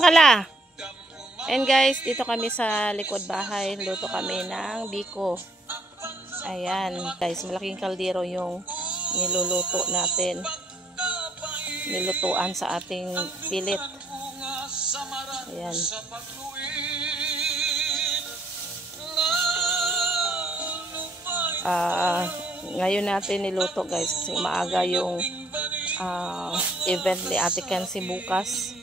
Kala. And guys, dito kami sa likod bahay. Luto kami ng biko. Ayan, guys, malaking kaldero yung niluluto natin. Nilutuan sa ating pilit. Ayan. Ngayon natin niluto, guys, kasi maaga yung event ni Ate Kenzie bukas.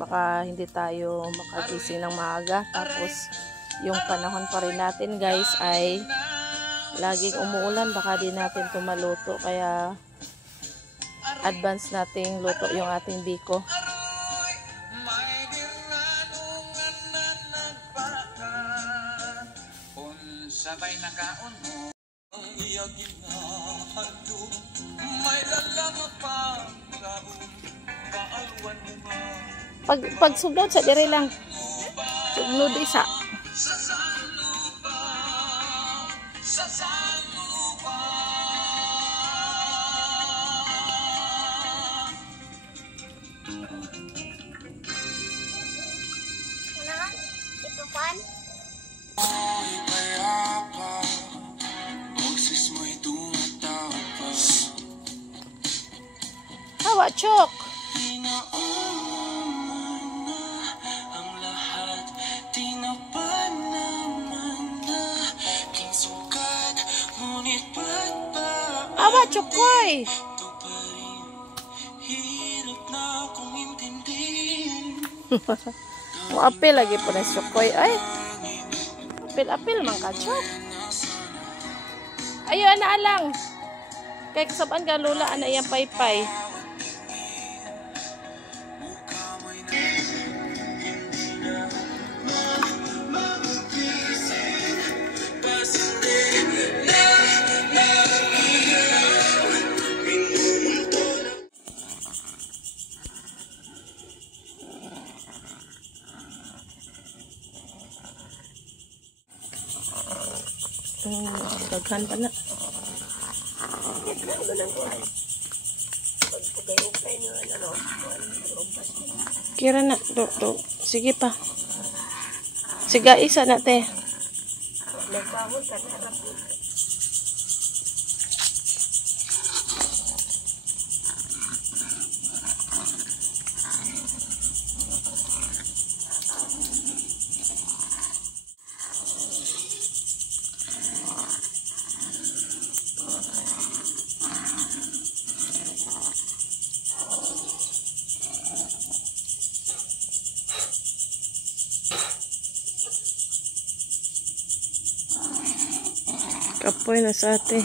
Baka hindi tayo makagising ng maaga. Tapos yung panahon pa rin natin, guys, ay laging umuulan. Baka di natin ito maluto. Kaya advance nating luto yung ating biko. Sabay na kaon mo ang iyagin na halo may lalang pa kaalwan mo nga pag suglod sa dire lang suglod isa sa salupa ano? Ipupan? Hawa, chok. Hawa, chokoy. Mo apil lagi po na chokoy. Ay. Apil man ka, chok. Ayo, ana lang. Kay kasaban ka lula, ana yang paypay. Daghan pa na. Kira na. Sige pa. Siga isa na te. Kapoy na sa ate.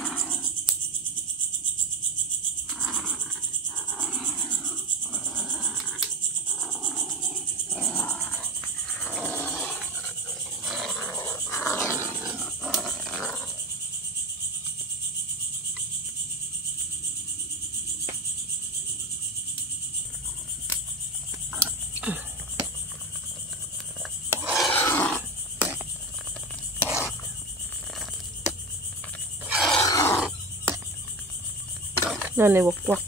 Nanay wakwak.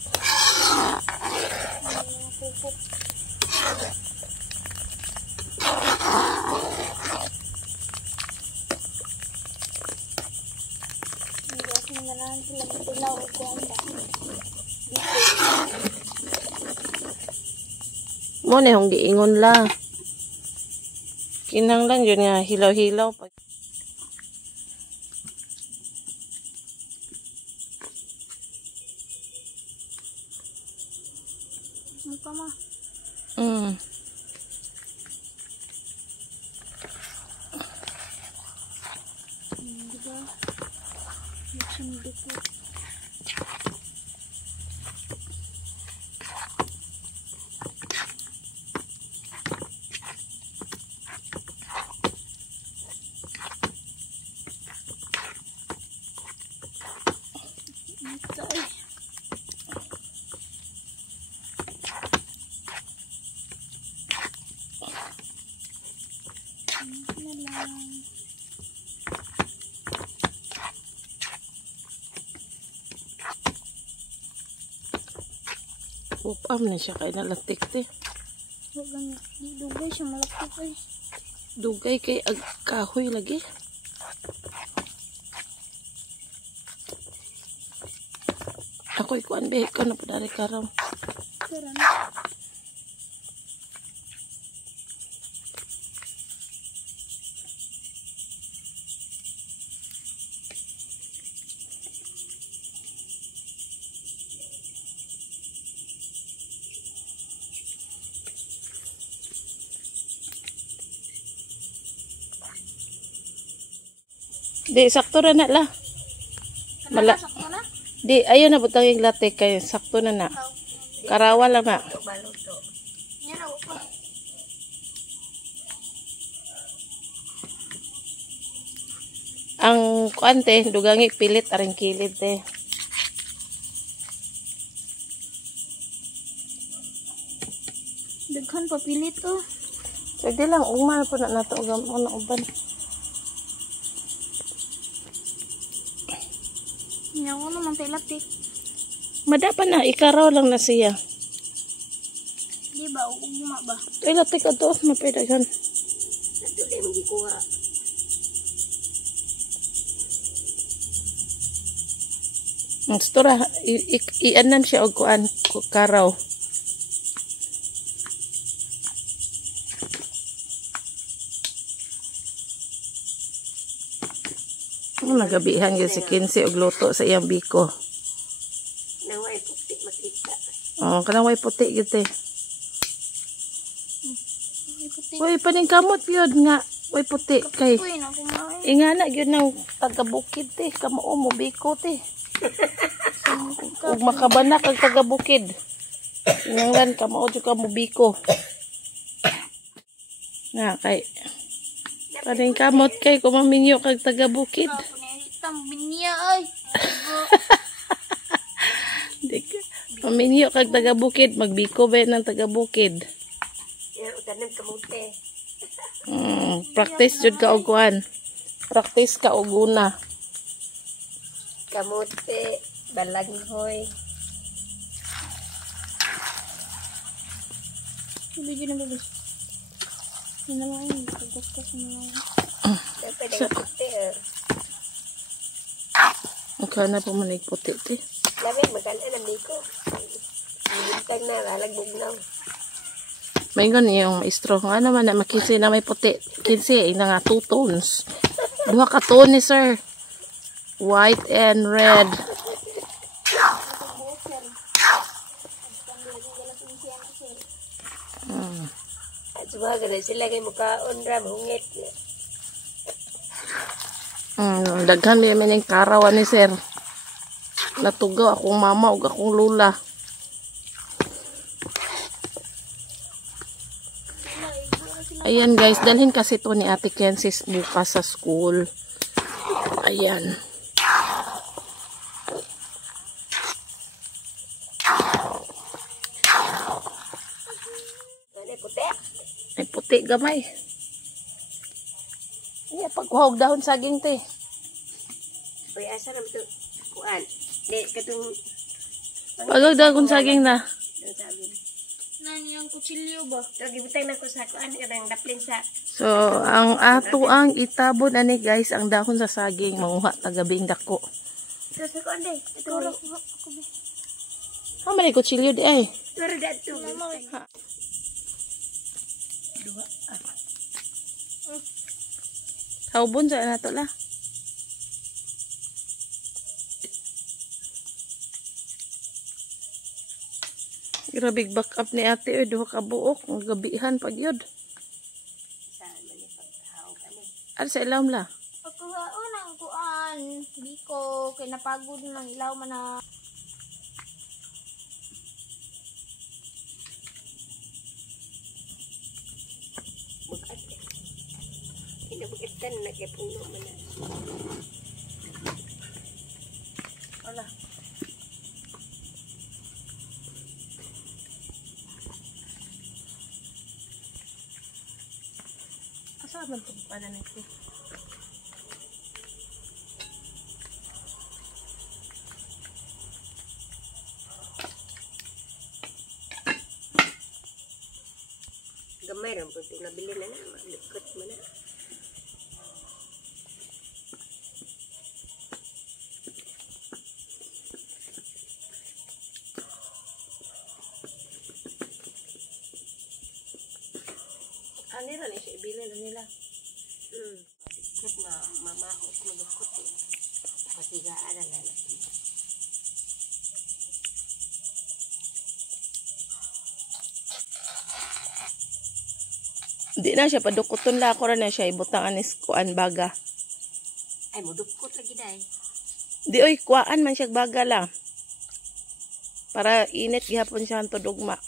Mo na yung giingon la. Kinang lang yun nga hilaw-hilaw. Muka mah. Juga macam gitu. Upam na siya kay nalatik te. Huwag ganyan. Di dugay siya malapit ay. Dugay kay kahoy lagi. Ako ikuan be ko na padari karaw. Tara na. Di sakto na na la. Mala. Sakto na? Di ayo na butang yung latte kay sakto na na. Karawa lang na. Yan ako pa. Ang kuan te dugangi pilit aring kilid te. Daghan pa pilit oh. Sige lang ugma po na nato ug na uban. Yan ko naman tayo latik. Madapa na ikaraw lang na siya. Di ba? Ugma ba? Ay latik ato mapidagan. Ito din magikuha. Ang stora i-anan siya og kuan karaw. Nagabihan gyud si Kinsi og luto sa iyang biko. Naway puti makita. Oh, kanang way puti gyud te. Puti. Uy, paning kamot gyud nga way puti kay Uy, nakumain. ingana gyud nang taga-bukid te, kamao mo biko te. Ug makabanak ang taga-bukid. Inganglan kamao jud ka mo biko. Na kay paning kamot kay kumaminyo kag taga-bukid. Itang binya ay. Di ka. Maminyo kag taga-bukid, magbiko ba ng taga-bukid? Yan, utanan kamote. Practice jud ka og kuan. Practice ka og una. Kamote, balanghoy. Hindi dyan na bagus. Yan naman yun, tagot ka sa mga. Dapat na puti Mukha na pumanig puti te. Labi, magkala na biko. Bintag na, lalagbog na. Mayroon yung maestro. Nga naman na makinsi na may puti. Kinsi, ina nga 2 tones. 2 ka tone ni sir. White and red. At sumaga na sila kay mukhaon ram, hungit. Daghan may maning karawan ni sir. Natugaw akong mama ug akong lula. Ayan guys, dalhin kasi to ni Ate Kensis bukas sa school. Ayan. Ay puti gamay. Iya pagkuhog dahon saging te. Uy, asa naman ito? Kuan. Di, katong... Pagkuhog dahon saging na. Nani yung kutsilyo ba? Ito, gibutay na ko sa kuan. Kadang daplin sa... So, ang ato ang itabon ani guys, ang dahon sa saging manguha tagabing dako. Ito sa kuan de. Ito, Ha man kutsilyo di ay. Pero dito. Haubon sa nato la. Grabe back up ni ate oy, duha ka buok, ang gabihan pag yod. Ano sa ilawom la? Pagkuhaan ang kuan. Biko, kay napagod ng ilaw man na... Inabugitan na kay puno man na. Wala. Asa man to pala nito? gamay rin po itong nabili na na. Malikot mo na. Nila ni siya ibilin nila. Malikot na mamaot malikot eh. Pasigaan na na. Di na siya padukuton la ako ra na siya ibutang anis kuan baga. Ay mudukot lagi dai. Di oy kuan man siya baga lang. Para init gihapon siya anto dugma.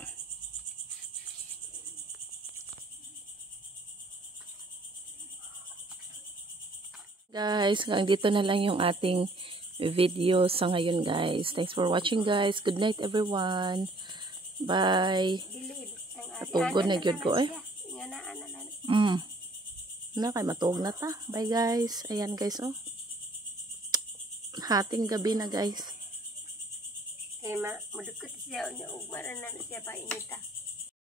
Guys, hanggang dito na lang yung ating video sa ngayon guys. Thanks for watching guys. Good night everyone. Bye. Natugod na gyud ko eh. Na kay matug na ta. Bye guys. Ayan guys oh. Hating gabi na guys. Kaya mudukot siya. Ugmara na siya pa inita.